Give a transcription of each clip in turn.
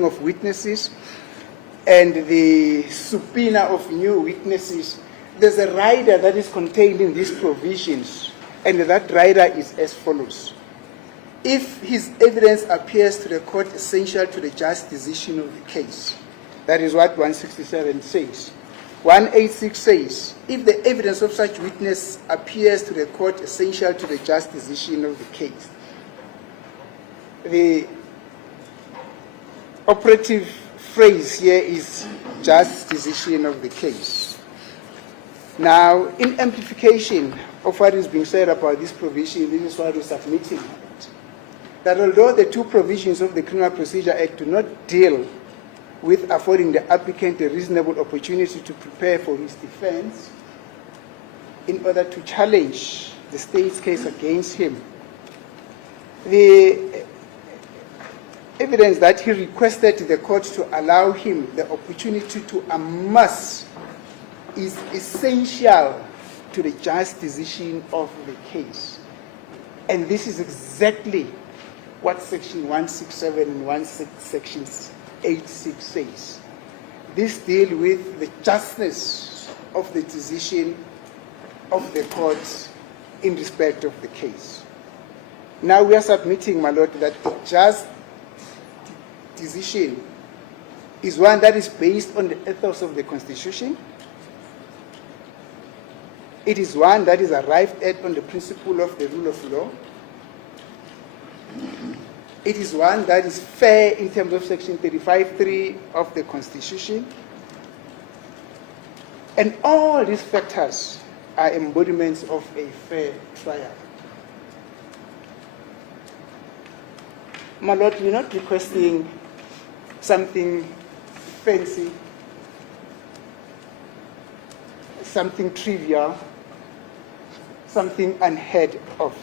of witnesses and the subpoena of new witnesses, there's a rider that is contained in these provisions, and that rider is as follows. If his evidence appears to the court essential to the just decision of the case, that is what 167 says. 186 says, if the evidence of such witness appears to the court essential to the just decision of the case, the operative phrase here is just decision of the case. Now, in amplification of what is being said about this provision, this is what we're submitting. That although the two provisions of the Criminal Procedure Act do not deal with affording the applicant a reasonable opportunity to prepare for his defense in order to challenge the state's case against him, the evidence that he requested the court to allow him the opportunity to amass is essential to the just decision of the case. And this is exactly what Section 167 and Section 86 says. This deals with the justness of the decision of the court in respect of the case. Now we are submitting, my Lord, that the just decision is one that is based on the ethos of the Constitution. It is one that is arrived at on the principle of the rule of law. It is one that is fair in terms of Section 35(3) of the Constitution. And all these factors are embodiments of a fair trial. My Lord, we're not requesting something fancy, something trivial, something unheard of.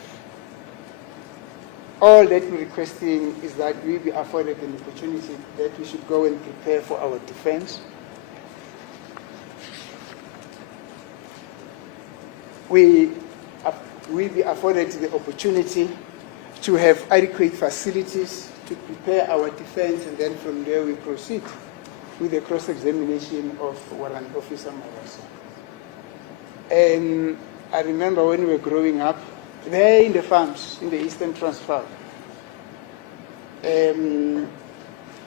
All that we're requesting is that we be afforded an opportunity that we should go and prepare for our defense. We be afforded the opportunity to have adequate facilities to prepare our defense, and then from there we proceed with the cross-examination of Warrant Officer Meyiwa. And I remember when we were growing up, there in the farms, in the Eastern Transvaal, there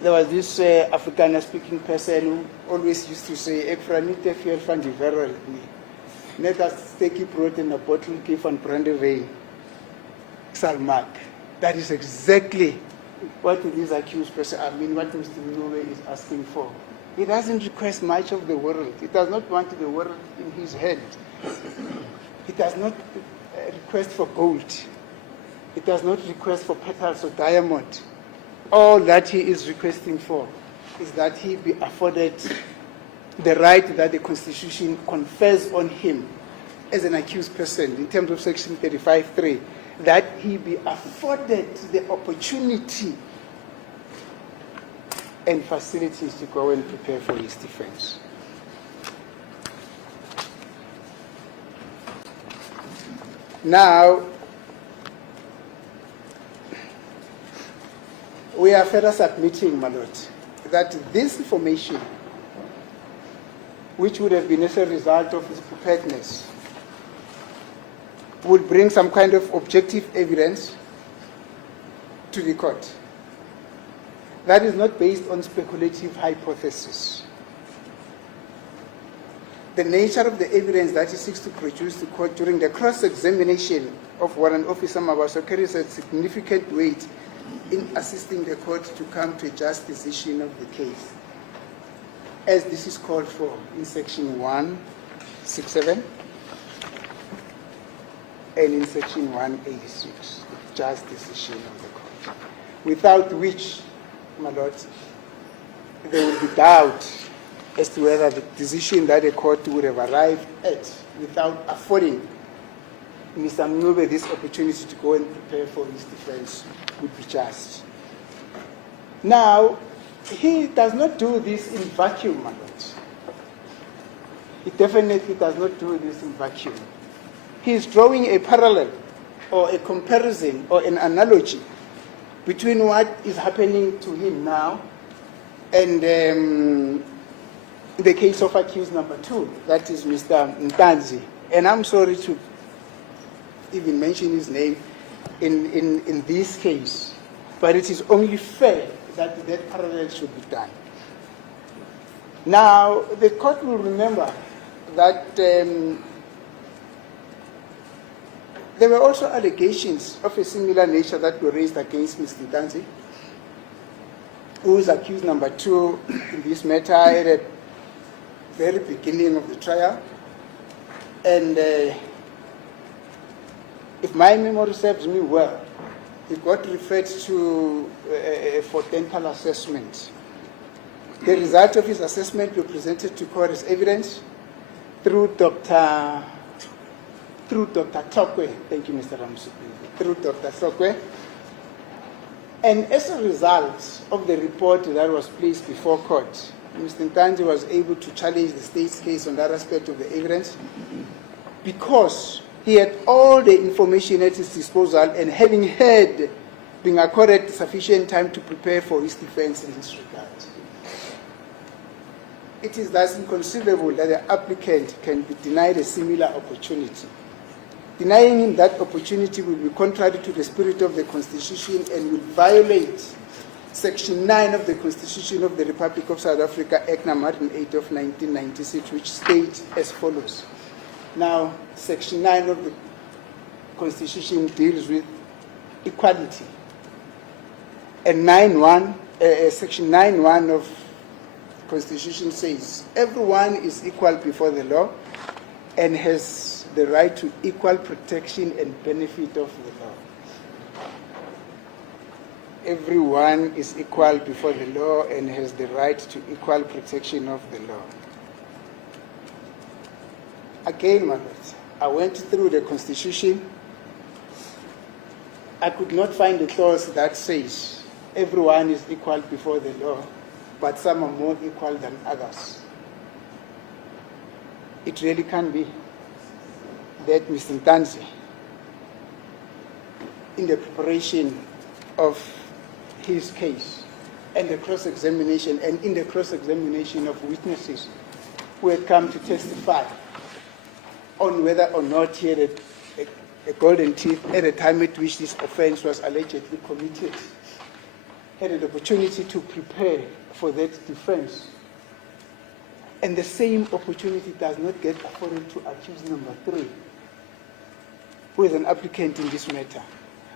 was this Afrikaner-speaking person who always used to say, "Ek vra nie te veel van die wêreld nie. Net as steekie brood in a bottle give van brandewyn sal maak." That is exactly what this accused person, what Mr. Meyiwa is asking for. He doesn't request much of the world. He does not want the world in his hand. He does not request for gold. He does not request for petals or diamond. All that he is requesting for is that he be afforded the right that the Constitution confers on him as an accused person in terms of Section 35(3), that he be afforded the opportunity and facilities to go and prepare for his defense. Now, we are further submitting, my Lord, that this information, which would have been as a result of his preparedness, would bring some kind of objective evidence to the court. That is not based on speculative hypothesis. The nature of the evidence that he seeks to produce to court during the cross-examination of Warrant Officer Meyiwa carries a significant weight in assisting the court to come to a just decision of the case, as this is called for in Section 167 and in Section 186, the just decision of the court, without which, my Lord, there will be doubt as to whether the decision that the court would have arrived at without affording Mr. Meyiwa this opportunity to go and prepare for his defense would be just. Now, he does not do this in vacuum, my Lord. He definitely does not do this in vacuum. He is drawing a parallel or a comparison or an analogy between what is happening to him now And in the case of accused number 2, that is Mr. Ntanzi, and I'm sorry to even mention his name in this case, but it is only fair that that parallel should be done. Now, the court will remember that there were also allegations of a similar nature that were raised against Mr. Ntanzi, who is accused number 2 in this matter at the very beginning of the trial. And if my memory serves me well, he got referred to for dental assessment. The result of his assessment were presented to court as evidence through Dr. Tlokwe. Thank you, Mr. Ramsupi. Through Dr. Tlokwe. And as a result of the report that was placed before court, Mr. Ntanzi was able to challenge the state's case on that aspect of the evidence because he had all the information at his disposal and having had been accorded sufficient time to prepare for his defense in this regard. It is thus inconceivable that the applicant can be denied a similar opportunity. Denying him that opportunity will be contrary to the spirit of the Constitution and will violate Section 9 of the Constitution of the Republic of South Africa, Act number 108 of 1996, which states as follows. Now, Section 9 of the Constitution deals with equality. And Section 9.1 of the Constitution says, everyone is equal before the law and has the right to equal protection and benefit of the law. Everyone is equal before the law and has the right to equal protection of the law. Again, my lord, I went through the Constitution. I could not find a clause that says everyone is equal before the law, but some are more equal than others. It really can be that Mr. Ntanzi, in the preparation of his case and the cross-examination and in the cross-examination of witnesses who had come to testify on whether or not he had a golden teeth at the time at which this offense was allegedly committed, had an opportunity to prepare for that defense. And the same opportunity does not get afforded to accused number 3, who is an applicant in this matter,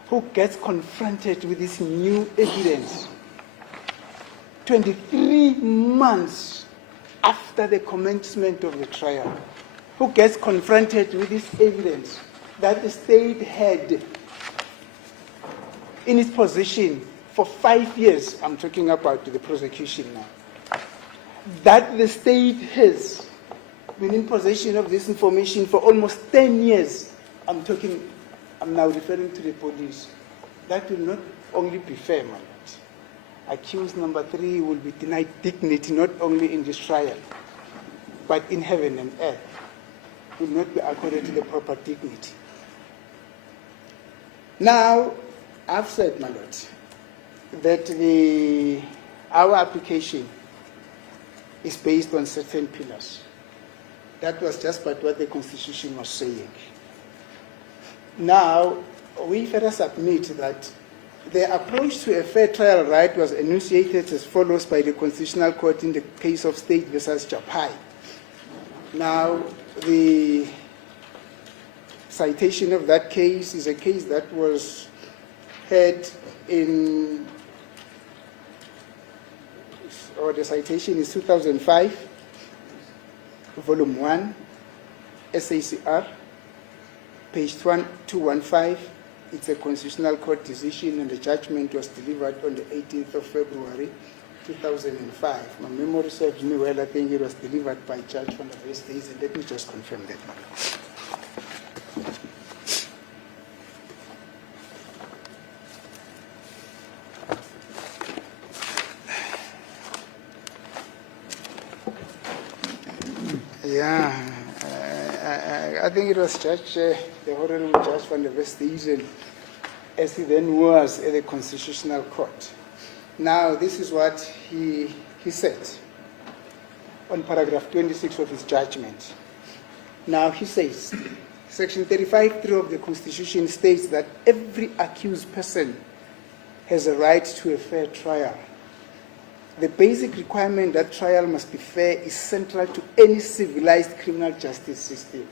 who gets confronted with this new evidence 23 months after the commencement of the trial, who gets confronted with this evidence that the state had in its possession for 5 years. I'm talking about the prosecution now. That the state has been in possession of this information for almost 10 years. I'm now referring to the police. That will not only be fair, my lord. Accused number 3 will be denied dignity not only in this trial, but in heaven and earth. Will not be accorded to the proper dignity. Now, I've said, my lord, that our application is based on certain pillars. That was just but what the Constitution was saying. Now, we further submit that the approach to a fair trial right was enunciated as follows by the Constitutional Court in the case of State versus Japai. Now, the citation of that case is a case that was heard in, or the citation is 2005, volume 1, SACR, page 215. It's a Constitutional Court decision, and the judgment was delivered on the 18th of February 2005. My memory serves me well. I think it was delivered by Judge van der Westhuizen, and let me just confirm that. Yeah, I think it was the Honorable Judge van der Westhuizen, as he then was at the Constitutional Court. Now, this is what he he said on paragraph 26 of his judgment. Now he says, Section 35(3) of the Constitution states that every accused person has a right to a fair trial. The basic requirement that trial must be fair is central to any civilized criminal justice system.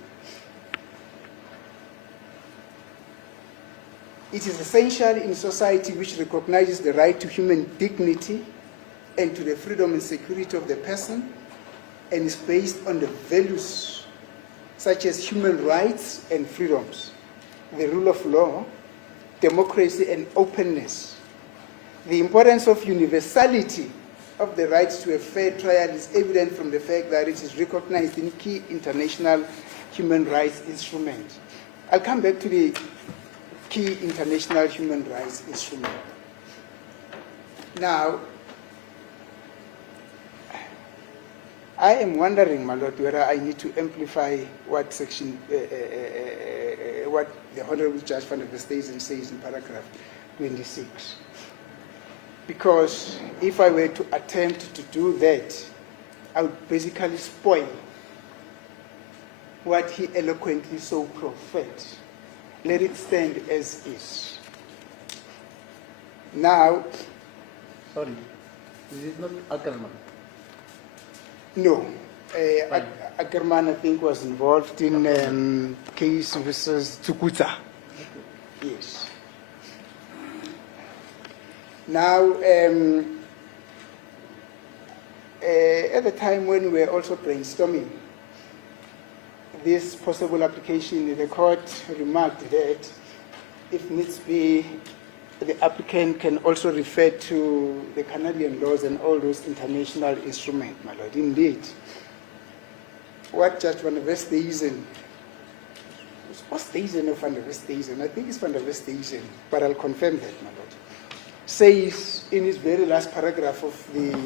It is essential in a society which recognizes the right to human dignity and to the freedom and security of the person, and is based on the values such as human rights and freedoms, the rule of law, democracy, and openness. The importance of universality of the right to a fair trial is evident from the fact that it is recognized in key international human rights instruments. I'll come back to the key international human rights instrument. Now, I am wondering, my Lord, whether I need to amplify what what the Honorable Judge van der Westhuizen says in paragraph 26. Because if I were to attempt to do that, I would basically spoil what he eloquently so professed. Let it stand as is. Now, sorry, is it not Ackerman? No. Ackerman, I think, was involved in case versus Tukuta. Yes. Now, at the time when we were also brainstorming this possible application, the court remarked that if needs be, the applicant can also refer to the Canadian laws and all those international instruments, my Lord. Indeed. What Judge van der Westhuizen, what's the reason of van der Westhuizen? I think it's van der Westhuizen, but I'll confirm that, my Lord. Says in his very last paragraph of the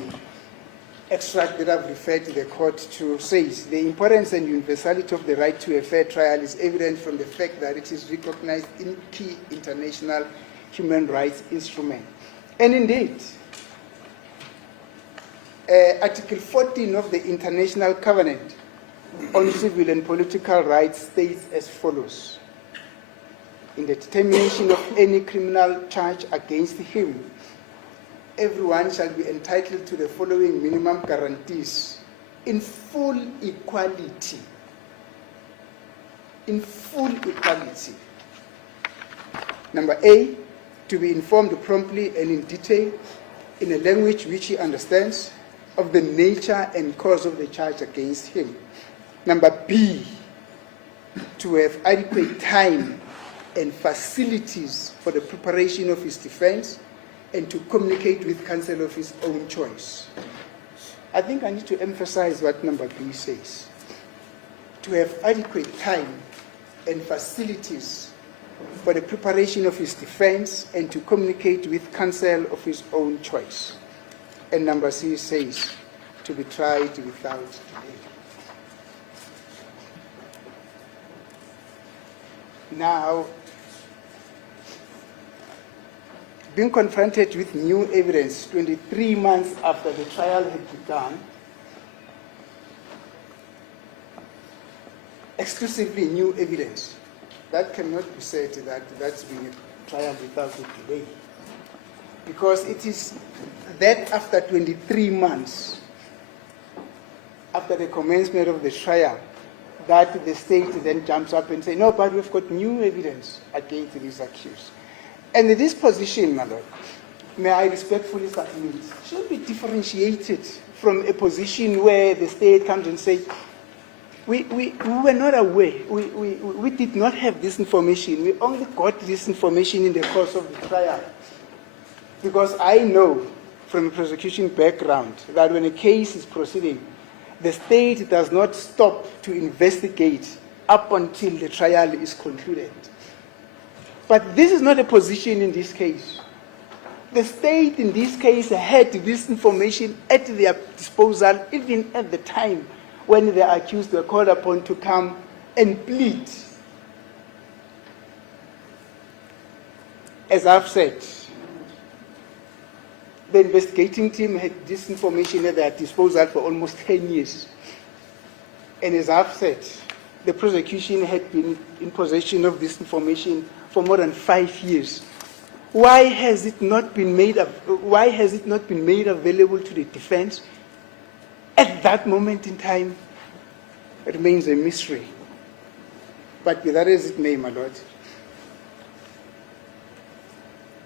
extract that I've referred to the court to, says the importance and universality of the right to a fair trial is evident from the fact that it is recognized in key international human rights instrument. And indeed, Article 14 of the International Covenant on Civil and Political Rights states as follows. In the determination of any criminal charge against him, everyone shall be entitled to the following minimum guarantees in full equality. In full equality. Number A, to be informed promptly and in detail in a language which he understands of the nature and cause of the charge against him. Number B, to have adequate time and facilities for the preparation of his defense and to communicate with counsel of his own choice. I think I need to emphasize what number B says. To have adequate time and facilities for the preparation of his defense and to communicate with counsel of his own choice. And number C says, to be tried without delay. Now, being confronted with new evidence 23 months after the trial had begun, exclusively new evidence, that cannot be said that that's been a trial without a delay. Because it is that after 23 months, after the commencement of the trial, that the state then jumps up and says, no, but we've got new evidence against these accused. And this position, my Lord, may I respectfully submit, should be differentiated from a position where the state comes and says, we were not aware, we did not have this information, we only got this information in the course of the trial. Because I know from a prosecution background that when a case is proceeding, the state does not stop to investigate up until the trial is concluded. But this is not a position in this case. The state in this case had this information at their disposal even at the time when the accused were called upon to come and plead. As I've said, The investigating team had this information at their disposal for almost 10 years. And as I've said, the prosecution had been in possession of this information for more than 5 years. Why has it not been made available to the defense at that moment in time? It remains a mystery. But be that as it may, my Lord,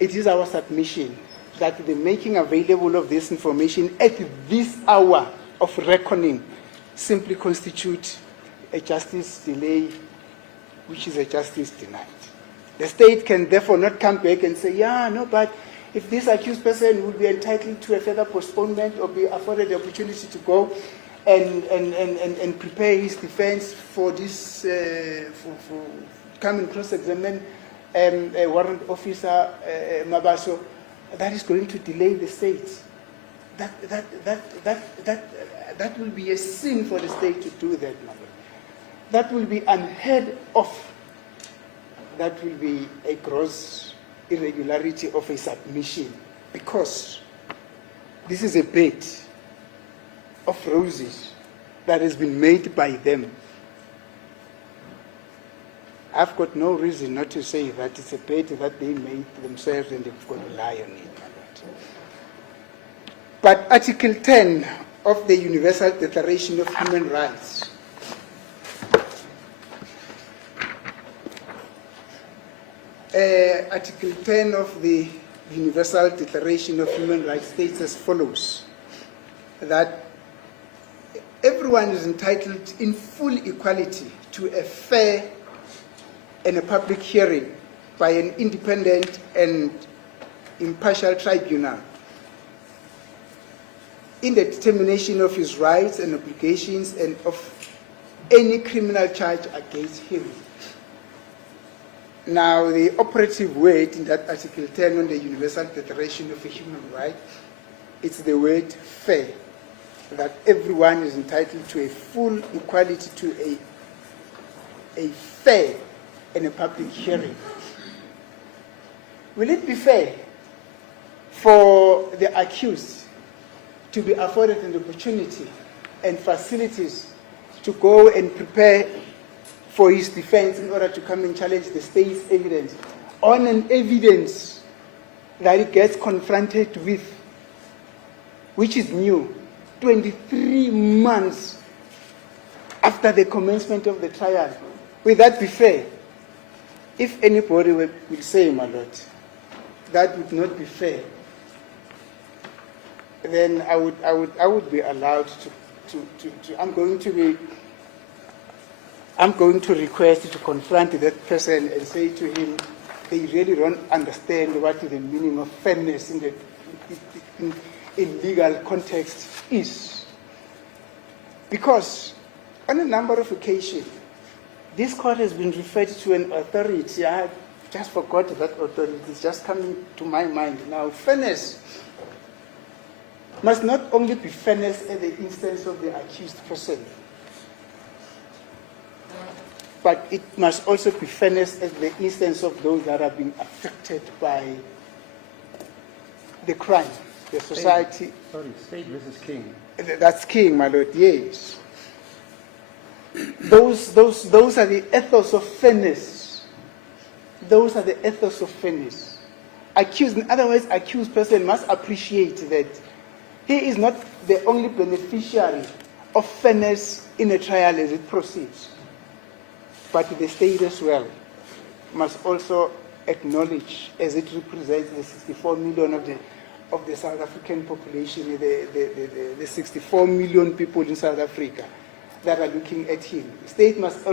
it is our submission that the making available of this information at this hour of reckoning simply constitutes a justice delay, which is a justice denied. The state can therefore not come back and say, yeah, no, but if this accused person would be entitled to a further postponement or be afforded the opportunity to go and prepare his defense for this, for come and cross-examine a warrant officer, Mabaso, that is going to delay the state. That will be a sin for the state to do that, Mabaso. That will be unheard of. That will be a gross irregularity of a submission, because this is a bed of roses that has been made by them. I've got no reason not to say that it's a bed that they made themselves and they've got to lie on it. But Article 10 of the Universal Declaration of Human Rights Article 10 of the Universal Declaration of Human Rights states as follows, that everyone is entitled in full equality to a fair and a public hearing by an independent and impartial tribunal in the determination of his rights and obligations and of any criminal charge against him. Now, the operative word in that Article 10 on the Universal Declaration of Human Rights, it's the word fair, that everyone is entitled to a full equality to a fair and a public hearing. Will it be fair for the accused to be afforded an opportunity and facilities to go and prepare for his defense in order to come and challenge the state's evidence on an evidence that he gets confronted with, which is new, 23 months after the commencement of the trial? Will that be fair? If anybody will say, my Lord, that would not be fair, then I would be allowed to I'm going to request to confront that person and say to him, they really don't understand what the meaning of fairness in legal context is. Because on a number of occasions, this court has been referred to an authority. I just forgot that authority. It's just coming to my mind now. Fairness must not only be fairness at the instance of the accused person, but it must also be fairness at the instance of those that are being affected by the crime, the society. State versus King. That's King, my Lord, yes. Those are the ethos of fairness. Those are the ethos of fairness. Accused, in other words, accused person must appreciate that he is not the only beneficiary of fairness in a trial as it proceeds, but the state as well must also acknowledge, as it represents the 64 million of the South African population, the 64 million people in South Africa that are looking at him. The state must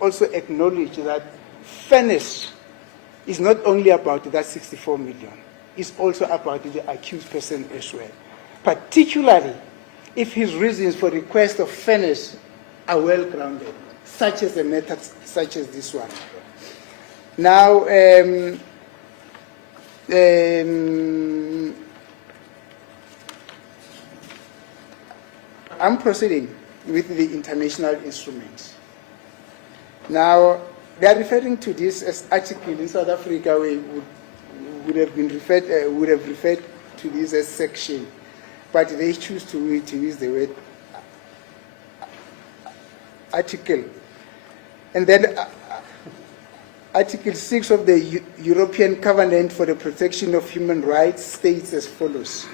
also acknowledge that fairness is not only about that 64 million, it's also about the accused person as well, particularly if his reasons for request of fairness are well grounded, such as a method such as this one. Now, I'm proceeding with the international instruments. Now, they are referring to this as article in South Africa, we would have referred to this as section, but they choose to use the word article. And then Article 6 of the European Covenant for the Protection of Human Rights states as follows: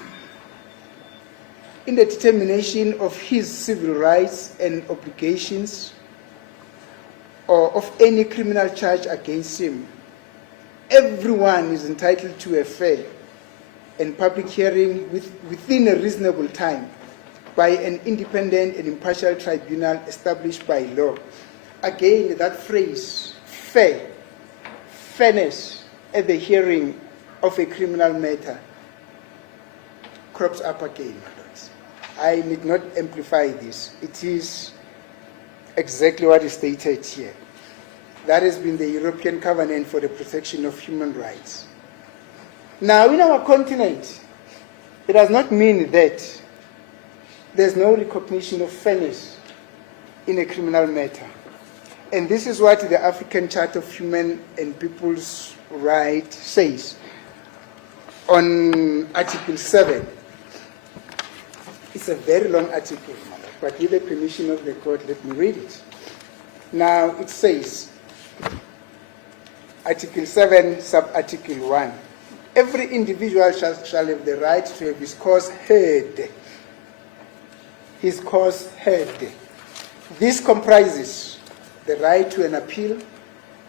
in the determination of his civil rights and obligations, or of any criminal charge against him, everyone is entitled to a fair and public hearing within a reasonable time by an independent and impartial tribunal established by law. Again, that phrase, fairness at the hearing of a criminal matter, crops up again, my lords. I need not amplify this. It is exactly what is stated here. That has been the European Covenant for the Protection of Human Rights. Now, in our continent, it does not mean that there's no recognition of fairness in a criminal matter. And this is what the African Charter of Human and People's Rights says on Article 7. It's a very long article, but with the permission of the court, let me read it. Now, it says, Article 7, sub-article 1, every individual shall have the right to have his cause heard. His cause heard. This comprises the right to an appeal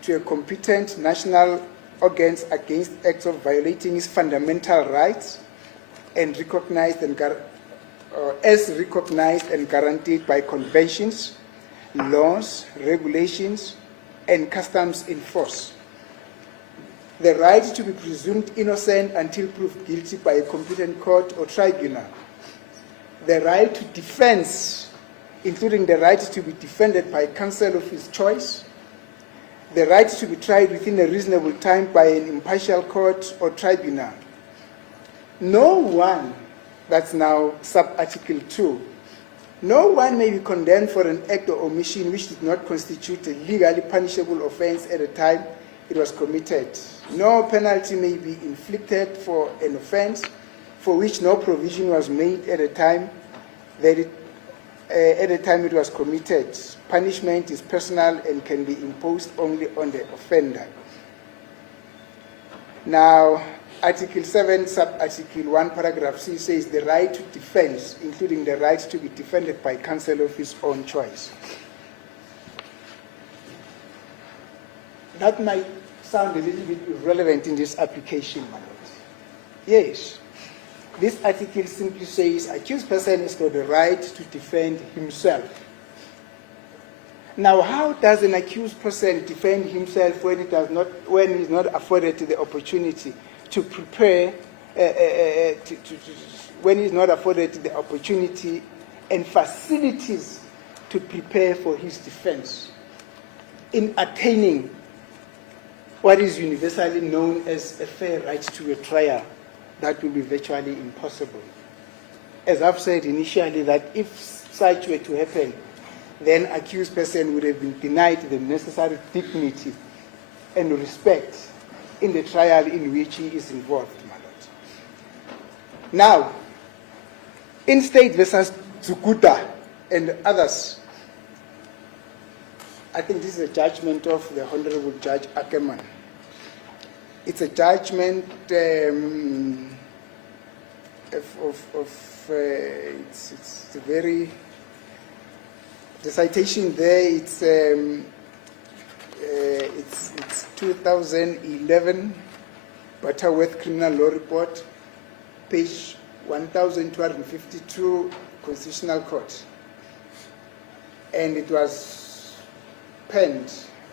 to a competent national organs against acts of violating his fundamental rights and recognized and as recognized and guaranteed by conventions, laws, regulations, and customs in force. The right to be presumed innocent until proved guilty by a competent court or tribunal. The right to defense, including the right to be defended by counsel of his choice. The right to be tried within a reasonable time by an impartial court or tribunal. No one, that's now sub-article 2, no one may be condemned for an act or omission which did not constitute a legally punishable offense at the time it was committed. No penalty may be inflicted for an offense for which no provision was made at the time that it was committed. Punishment is personal and can be imposed only on the offender. Now, Article 7, sub-article 1, paragraph C says the right to defense, including the right to be defended by counsel of his own choice. That might sound a little bit irrelevant in this application, my lord. Yes. This article simply says accused person has got the right to defend himself. Now, how does an accused person defend himself when he's not afforded the opportunity to prepare, when he's not afforded the opportunity and facilities to prepare for his defense in attaining what is universally known as a fair right to a trial? That will be virtually impossible. As I've said initially, that if such were to happen, then accused person would have been denied the necessary dignity and respect in the trial in which he is involved, my lord. Now, in State versus Zukuta and others, I think this is a judgment of the Honorable Judge Ackerman. It's a judgment it's a very, the citation there, it's 2011 Butterworth Criminal Law Report, page 1252, Constitutional Court. And it was penned,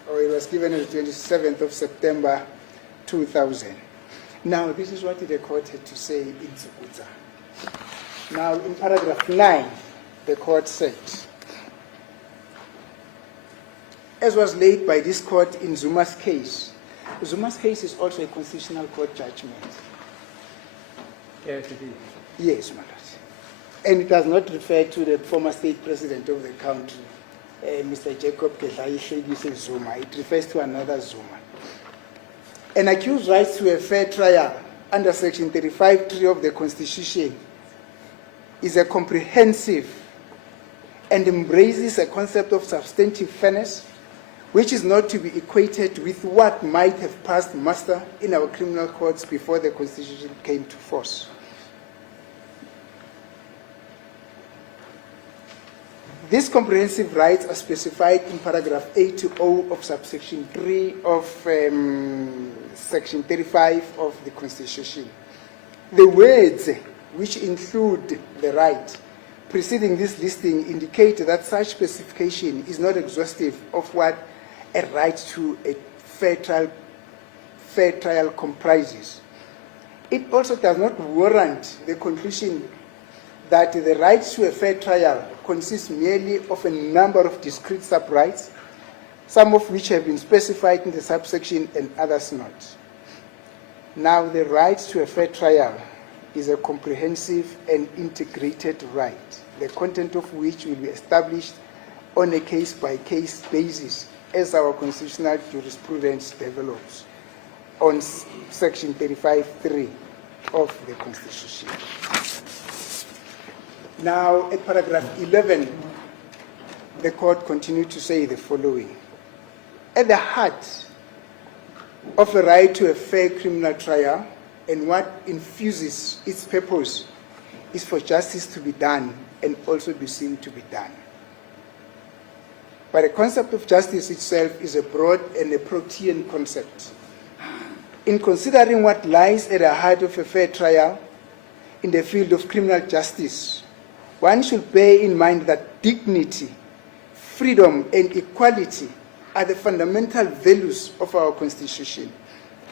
or it was given on the 27th of September 2000. Now, this is what the court had to say in Zukuta. Now, in paragraph 9, the court said, as was laid by this court in Zuma's case is also a constitutional court judgment. Yes, it is. Yes, my lord. And it does not refer to the former state president of the country, Mr. Jacob Kedlayi Zuma. It refers to another Zuma. An accused rights to a fair trial under Section 35(3) of the Constitution is a comprehensive and embraces a concept of substantive fairness, which is not to be equated with what might have passed muster in our criminal courts before the Constitution came to force. These comprehensive rights are specified in paragraph A to O of subsection 3 of section 35 of the Constitution. The words which include the right preceding this listing indicate that such specification is not exhaustive of what a right to a fair trial comprises. It also does not warrant the conclusion that the right to a fair trial consists merely of a number of discrete sub-rights, some of which have been specified in the subsection and others not. Now, the right to a fair trial is a comprehensive and integrated right, the content of which will be established on a case-by-case basis as our constitutional jurisprudence develops on section 35(3) of the Constitution. Now, at paragraph 11, the court continued to say the following. At the heart of a right to a fair criminal trial and what infuses its purpose is for justice to be done and also be seen to be done. But the concept of justice itself is a broad and a protean concept. In considering what lies at the heart of a fair trial in the field of criminal justice, one should bear in mind that dignity, freedom, and equality are the fundamental values of our Constitution.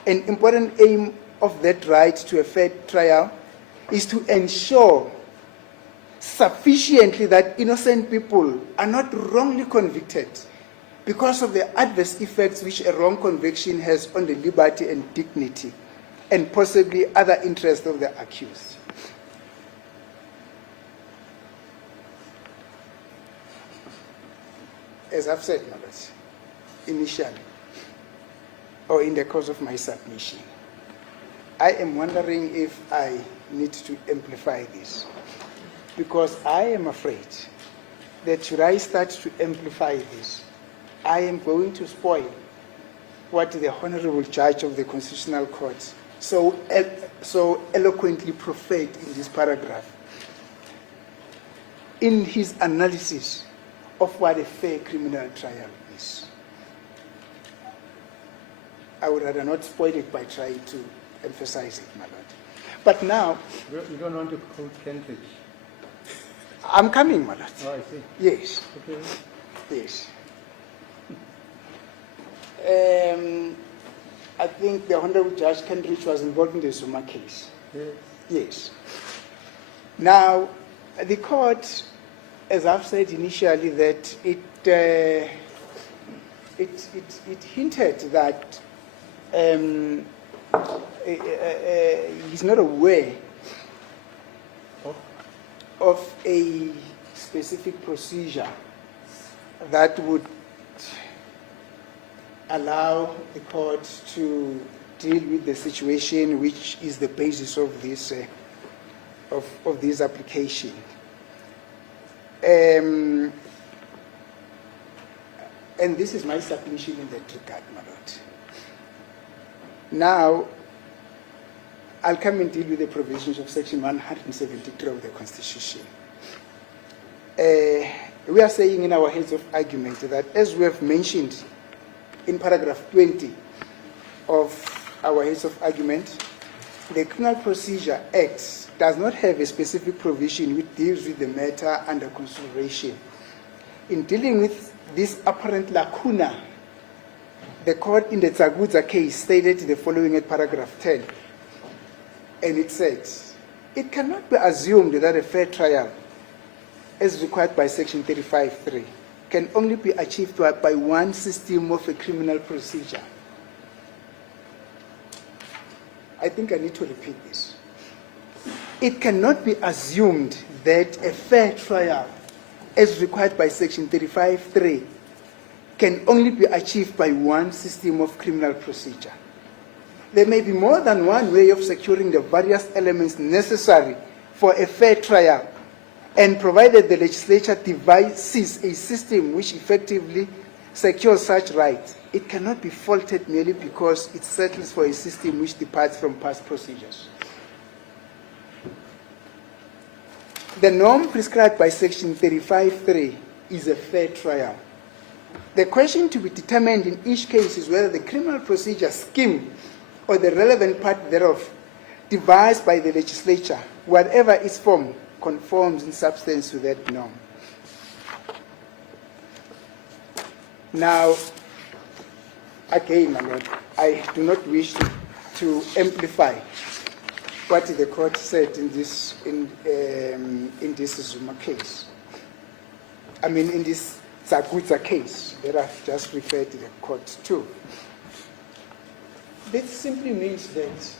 An important aim of that right to a fair trial is to ensure sufficiently that innocent people are not wrongly convicted because of the adverse effects which a wrong conviction has on the liberty and dignity and possibly other interests of the accused. As I've said, Margaret, initially, or in the course of my submission, I am wondering if I need to amplify this, because I am afraid that should I start to amplify this, I am going to spoil what the Honorable Judge of the Constitutional Court so eloquently proffered in this paragraph in his analysis of what a fair criminal trial is. I would rather not spoil it by trying to emphasize it, my lord. But now... You don't want to quote Kentridge? I'm coming, my lord. Oh, I see. Yes. Okay. Yes. I think the Honorable Judge Kentridge was involved in the Zuma case. Yes. Yes. Now, the court, as I've said initially, that it hinted that he's not aware of a specific procedure that would allow the court to deal with the situation which is the basis of this of this application. And this is my submission in that regard, my lord. Now, I'll come and deal with the provisions of Section 173 of the Constitution. We are saying in our heads of argument that, as we have mentioned in paragraph 20 of our heads of argument, the Criminal Procedure Act does not have a specific provision which deals with the matter under consideration. In dealing with this apparent lacuna, the court in the Tsagudza case stated the following at paragraph 10, and it said, it cannot be assumed that a fair trial, as required by Section 35(3), can only be achieved by one system of a criminal procedure. I think I need to repeat this. It cannot be assumed that a fair trial, as required by Section 35(3), can only be achieved by one system of criminal procedure. there may be more than one way of securing the various elements necessary for a fair trial, and provided the legislature devises a system which effectively secures such rights, it cannot be faulted merely because it settles for a system which departs from past procedures. The norm prescribed by Section 35(3) is a fair trial. The question to be determined in each case is whether the criminal procedure scheme or the relevant part thereof, devised by the legislature, whatever its form, conforms in substance to that norm. Now, again, my Lord, I do not wish to amplify what the court said in this Zuma case. I mean, in this Zagutsa case that I've just referred to the court to. This simply means that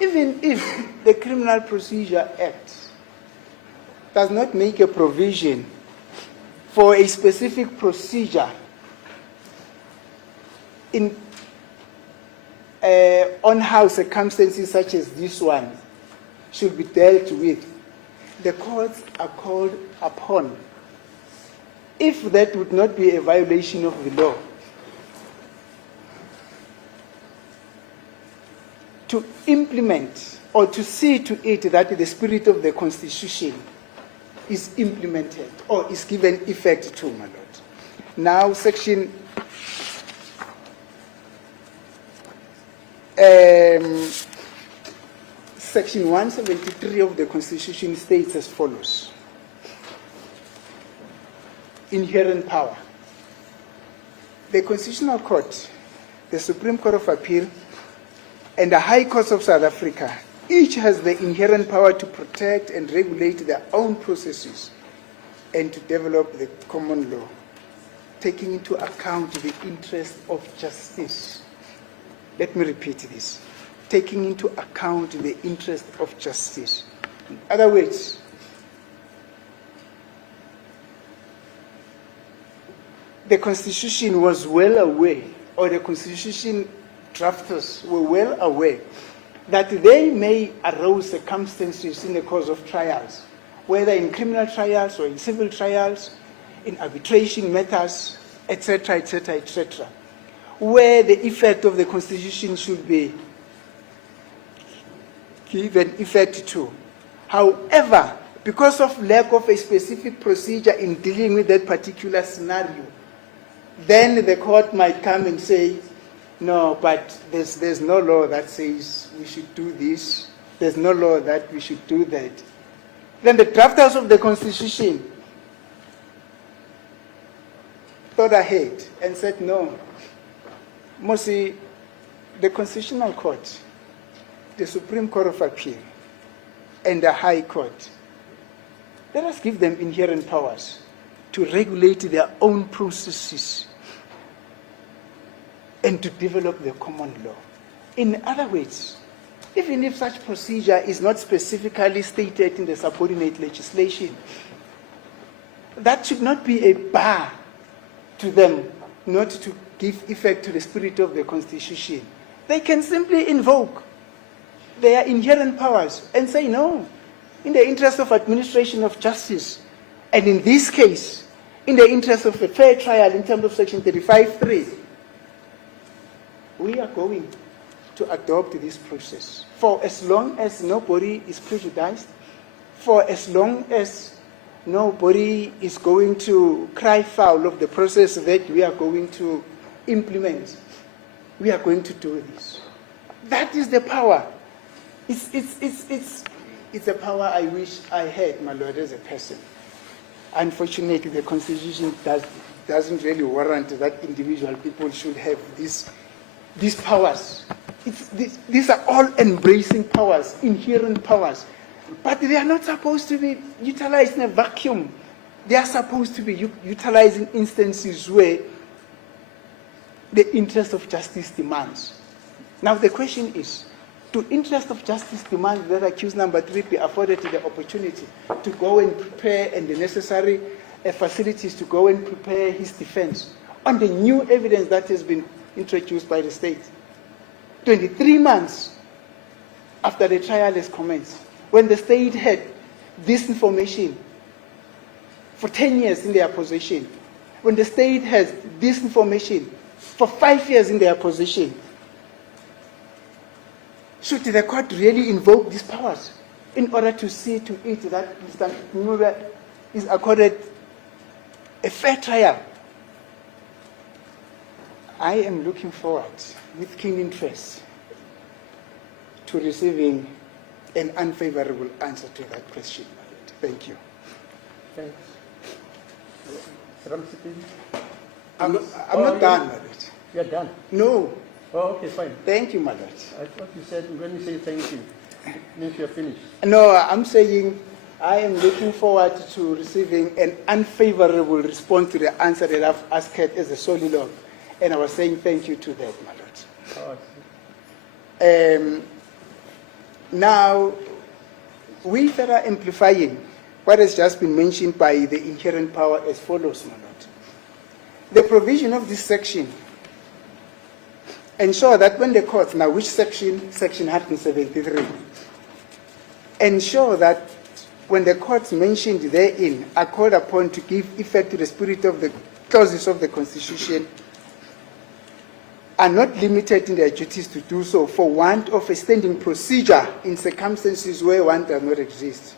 even if the Criminal Procedure Act does not make a provision for a specific procedure in on how circumstances such as this one should be dealt with, the courts are called upon, if that would not be a violation of the law, to implement or to see to it that the spirit of the Constitution is implemented or is given effect to, my Lord. Now, Section 173 of the Constitution states as follows: inherent power. The Constitutional Court, the Supreme Court of Appeal, and the High Courts of South Africa each has the inherent power to protect and regulate their own processes and to develop the common law, taking into account the interest of justice. Let me repeat this. Taking into account the interest of justice. In other words, the Constitution was well aware, or the Constitution drafters were well aware, that there may arise circumstances in the course of trials, whether in criminal trials or in civil trials, in arbitration matters, etc., etc., etc., where the effect of the Constitution should be given effect to. However, because of lack of a specific procedure in dealing with that particular scenario, then the court might come and say, no, but there's no law that says we should do this. There's no law that we should do that. Then the drafters of the Constitution thought ahead and said, no, Mosi, the Constitutional Court, the Supreme Court of Appeal, and the High Court, let us give them inherent powers to regulate their own processes and to develop the common law. In other words, even if such procedure is not specifically stated in the subordinate legislation, that should not be a bar to them not to give effect to the spirit of the Constitution. They can simply invoke their inherent powers and say, no, in the interest of administration of justice, and in this case, in the interest of a fair trial in terms of Section 35(3), we are going to adopt this process for as long as nobody is prejudiced, for as long as nobody is going to cry foul of the process that we are going to implement. We are going to do this. That is the power. It's a power I wish I had, my Lord, as a person. Unfortunately, the Constitution doesn't really warrant that individual people should have these powers. These are all embracing powers, inherent powers. But they are not supposed to be utilized in a vacuum. They are supposed to be utilized in instances where the interest of justice demands. Now the question is, do interest of justice demand that accused number 3 be afforded the opportunity to go and prepare and the necessary facilities to go and prepare his defense on the new evidence that has been introduced by the state? 23 months after the trial has commenced, when the state had this information for 10 years in their possession, when the state has this information for 5 years in their possession, should the court really invoke these powers in order to see to it that Mr. Meyiwa is accorded a fair trial? I am looking forward with keen interest to receiving an unfavorable answer to that question. Thank you. Thanks. Ramsey, I'm not done, my lord. You're done? No. Oh, okay, fine. Thank you, my lord. I thought you said, when you say thank you, it means you're finished. No, I'm saying I am looking forward to receiving an unfavorable response to the answer that I've asked as a solilog. And I was saying thank you to that, my lord. Oh, Now, we further amplifying what has just been mentioned by the inherent power as follows, my lord. The provision of this section ensure that when the court, now which section? Section 173. Ensure that when the courts mentioned therein are called upon to give effect to the spirit of the clauses of the Constitution, are not limited in their duties to do so for want of a standing procedure in circumstances where one does not exist.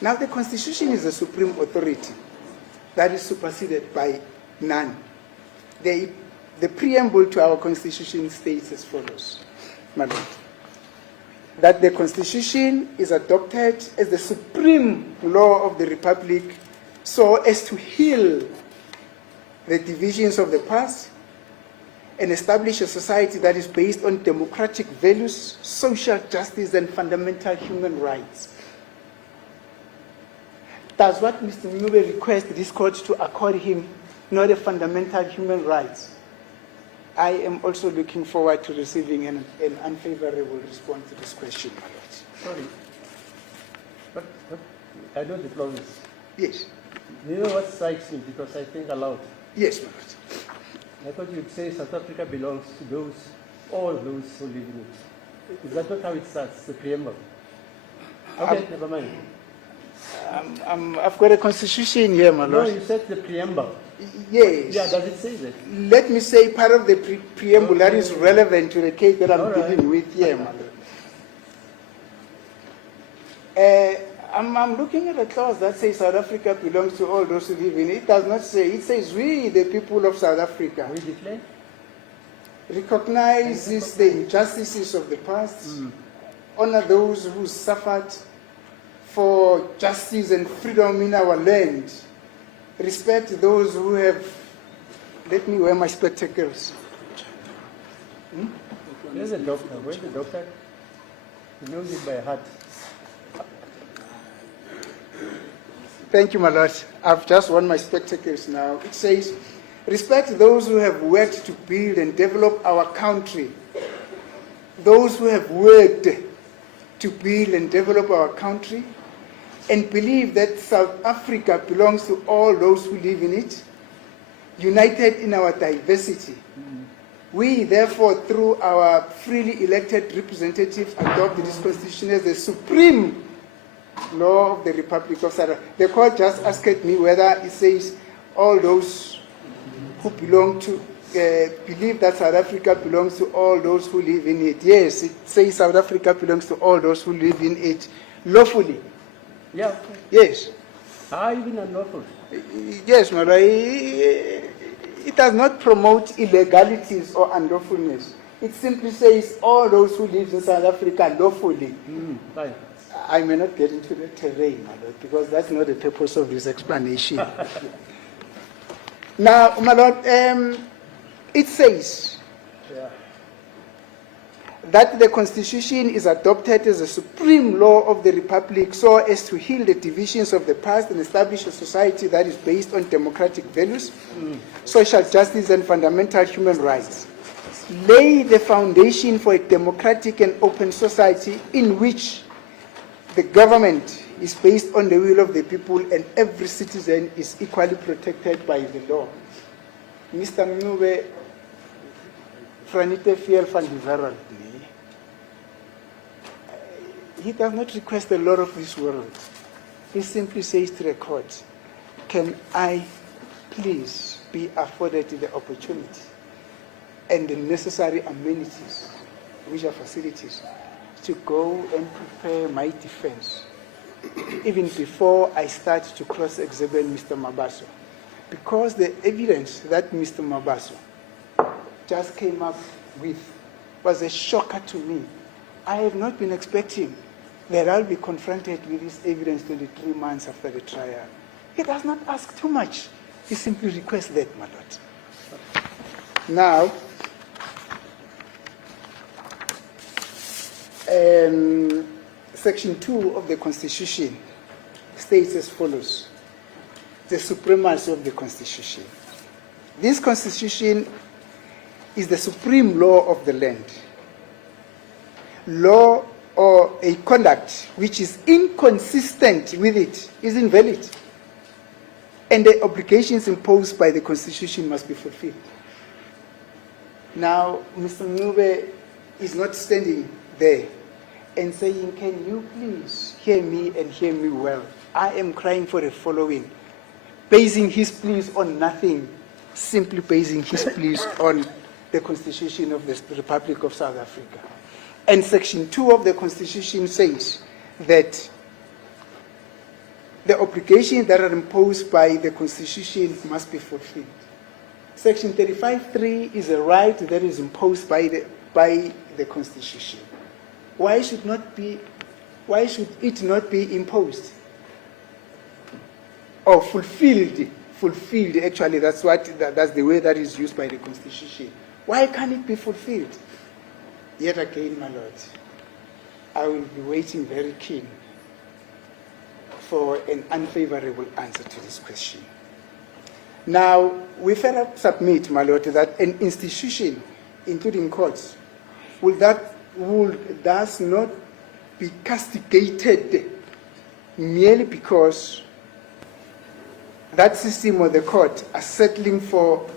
Now, the Constitution is the supreme authority that is superseded by none. The preamble to our Constitution states as follows, my lord, that the Constitution is adopted as the supreme law of the Republic so as to heal the divisions of the past and establish a society that is based on democratic values, social justice, and fundamental human rights. Does what Mr. Meyiwa requests this court to accord him not a fundamental human rights? I am also looking forward to receiving an unfavorable response to this question, my lord. sorry. But I know the clauses. Yes. You know what strikes me, because I think aloud. Yes, my lord. I thought you'd say South Africa belongs to those, all those who live in it. Is that not how it starts, the preamble? Okay, never mind. I've got a constitution here, my No, lord. you said the preamble. Yes. Yeah, does it say that? Let me say part of the preamble that is Okay. relevant to the case that I'm All right. dealing with here, my lord. I'm looking at a clause that says South Africa belongs to all those who live in it. It does not say, it says we, the people of South Africa, We declare? recognizes the injustices of the past, honor those who suffered for justice and freedom in our land, respect those who have, let me wear my spectacles. There's a doctor. Where's the doctor? He knows it by heart. Thank you, my lord. I've just worn my spectacles now. It says, respect those who have worked to build and develop our country. Those who have worked to build and develop our country, and believe that South Africa belongs to all those who live in it, united in our diversity. We, therefore, through our freely elected representatives, adopt this Constitution as the supreme law of the Republic of South Africa. The court just asked me whether it says all those who belong to, believe that South Africa belongs to all those who live in it. Yes, it says South Africa belongs to all those who live in it lawfully. Yeah, okay. Yes. Even unlawful. Yes, Mara. It does not promote illegalities or unlawfulness. It simply says all those who live in South Africa lawfully. Fine. I may not get into the terrain, my lord, because that's not the purpose of this explanation. Now, my lord, it says that the Constitution is adopted as a supreme law of the Republic so as to heal the divisions of the past and establish a society that is based on democratic values, social justice, and fundamental human rights. Lay the foundation for a democratic and open society in which the government is based on the will of the people and every citizen is equally protected by the law. Mr. Meyiwa Franite Fiel van die Wêreld, he does not request a lot of this world. He simply says to the court, can I please be afforded the opportunity and the necessary amenities, which are facilities, to go and prepare my defense, even before I start to cross-examine Mr. Mabaso. Because the evidence that Mr. Mabaso just came up with was a shocker to me. I have not been expecting that I'll be confronted with this evidence 23 months after the trial. He does not ask too much. He simply requests that, my lord. Now, Section 2 of the Constitution states as follows: the supremacy of the Constitution. This Constitution is the supreme law of the land. Law or a conduct which is inconsistent with it is invalid, and the obligations imposed by the Constitution must be fulfilled. Now, Mr. Mube is not standing there and saying, can you please hear me and hear me well? I am crying for the following, basing his pleas on nothing, simply basing his pleas on the Constitution of the Republic of South Africa. And Section 2 of the Constitution says that the obligations that are imposed by the Constitution must be fulfilled. Section 35(3) is a right that is imposed by the Constitution. Why should it not be imposed or fulfilled? Fulfilled, actually, that's the way that is used by the Constitution. Why can't it be fulfilled? Yet again, my lord, I will be waiting very keen for an unfavorable answer to this question. Now, we further submit, my lord, that an institution, including courts, will thus not be castigated merely because that system or the court are settling for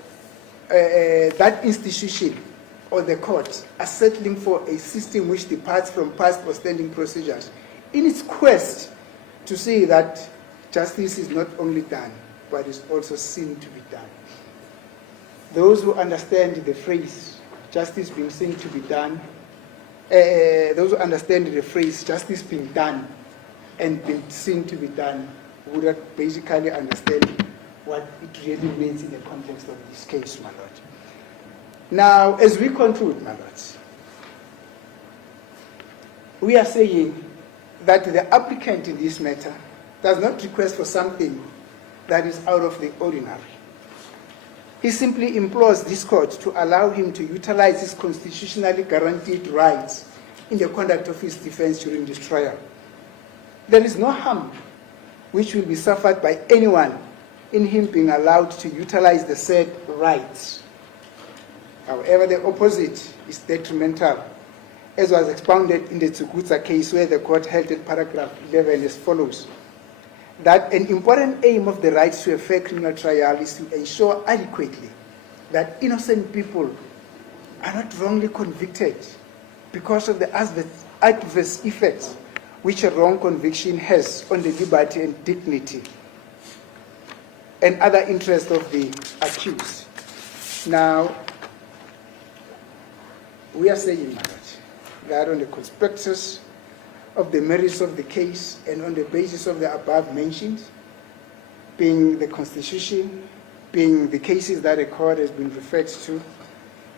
that institution or the court are settling for a system which departs from past or standing procedures in its quest to see that justice is not only done, but is also seen to be done. Those who understand the phrase, justice being seen to be done, those who understand the phrase, justice being done and being seen to be done, would basically understand what it really means in the context of this case, my lord. Now, as we conclude, my lords, we are saying that the applicant in this matter does not request for something that is out of the ordinary. He simply implores this court to allow him to utilize his constitutionally guaranteed rights in the conduct of his defense during this trial. There is no harm which will be suffered by anyone in him being allowed to utilize the said rights. However, the opposite is detrimental, as was expounded in the Tsukutsa case, where the court held in paragraph 11 as follows: that an important aim of the right to a fair criminal trial is to ensure adequately that innocent people are not wrongly convicted because of the adverse effects which a wrong conviction has on the liberty and dignity and other interests of the accused. Now, we are saying that on the conspectus of the merits of the case and on the basis of the above mentioned, being the Constitution, being the cases that the court has been referred to,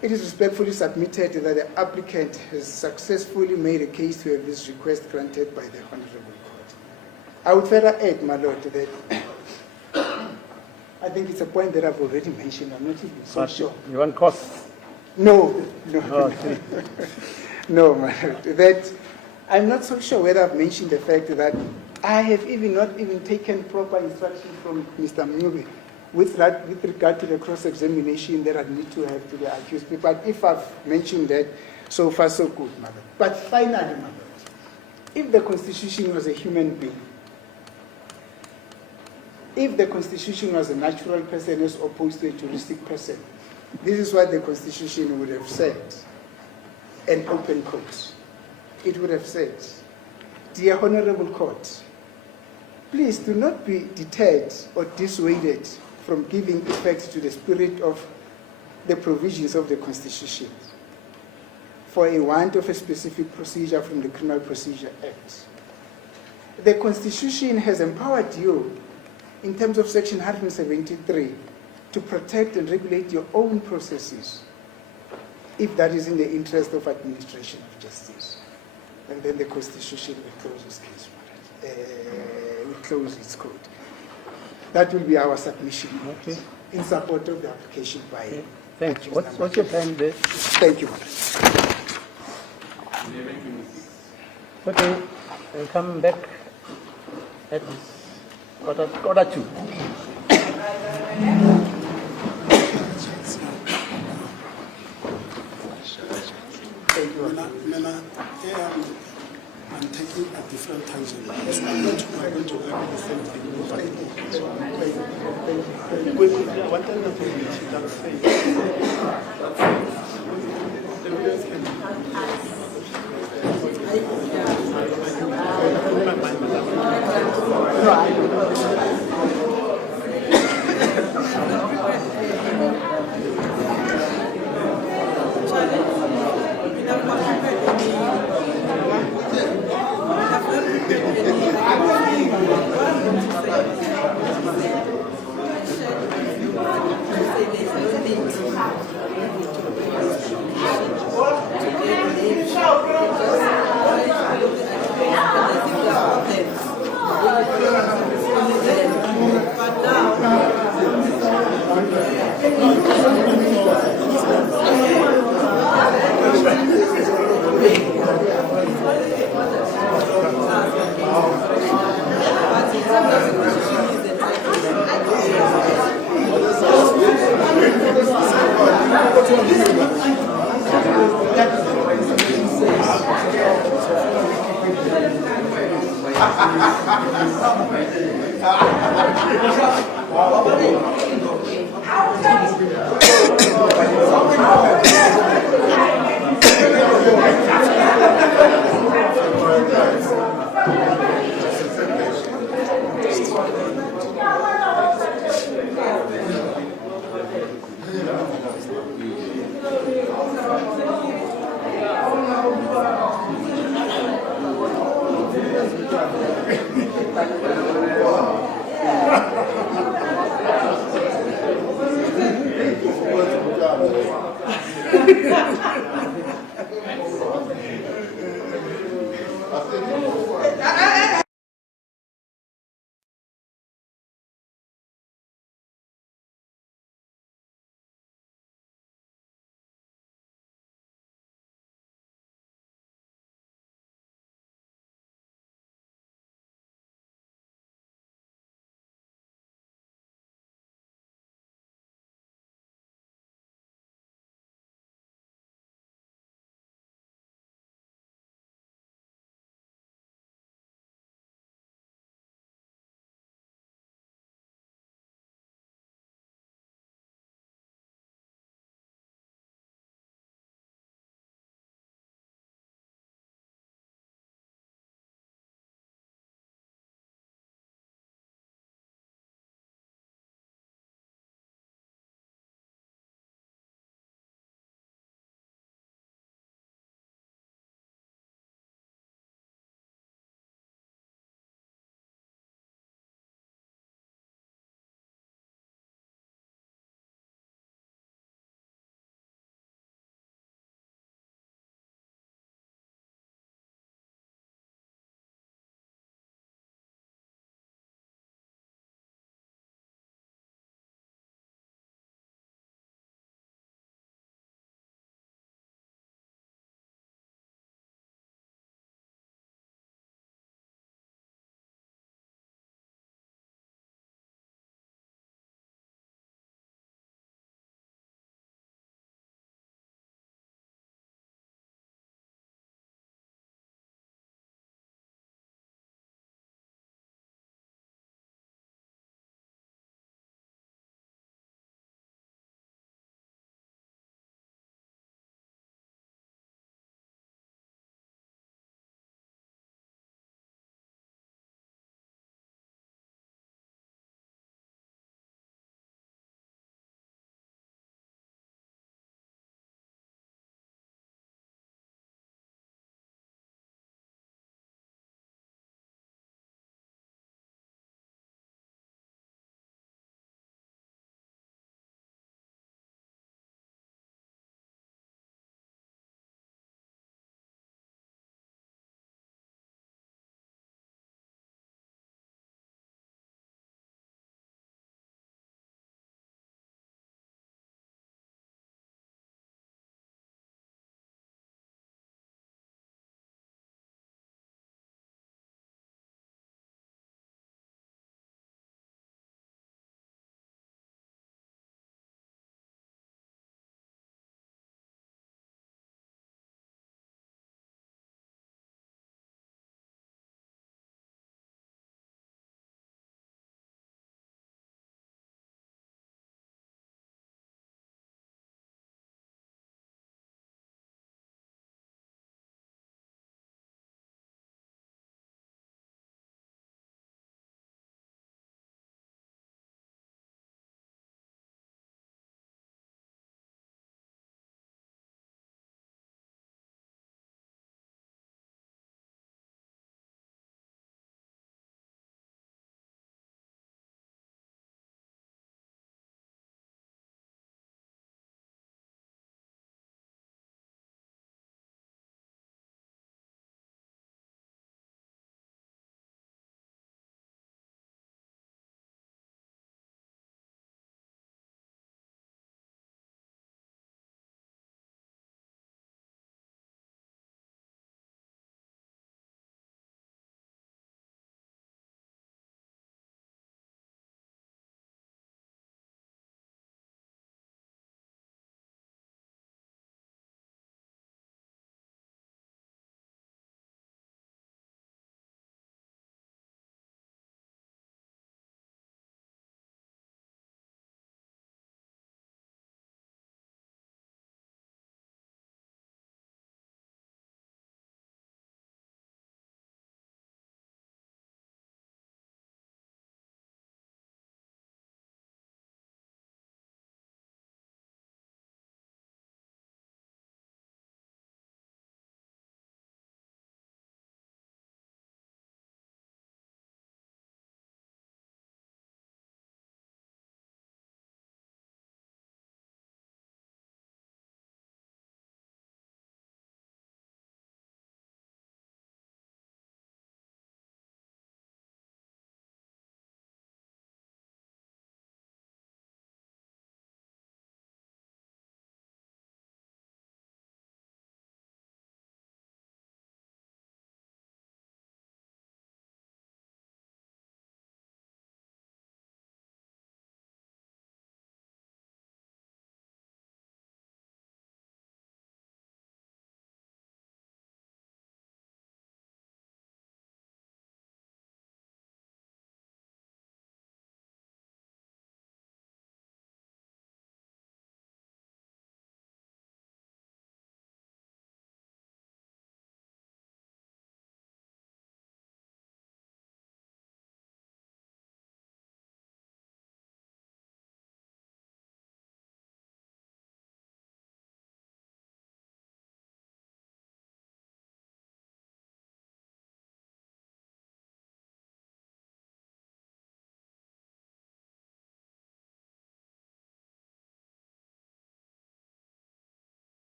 it is respectfully submitted that the applicant has successfully made a case to have this request granted by the Honorable Court. I would further add, my lord, that I think it's a point that I've already mentioned. I'm not even so sure. You want costs? No. Okay. No, my lord. That I'm not so sure whether I've mentioned the fact that I have not even taken proper instruction from Mr. Mube with regard to the cross-examination that I need to have to the accused. But if I've mentioned that, so far so good, my lord. But finally, my lord, if the Constitution was a human being, if the Constitution was a natural person as opposed to a juristic person, This is what the Constitution would have said. An open court. It would have said, dear Honorable Court, please do not be deterred or dissuaded from giving effect to the spirit of the provisions of the Constitution for a want of a specific procedure from the Criminal Procedure Act. The Constitution has empowered you in terms of Section 173 to protect and regulate your own processes if that is in the interest of administration of justice. And then the Constitution will close its case, will close its code. That will be our submission in support of the application by. Okay. Thanks. What's your time there? Thank you. Okay, I'll come back at quarter two. Mela, I'm taking a different tangent. So I'm going to work the same thing. What kind of thing did she just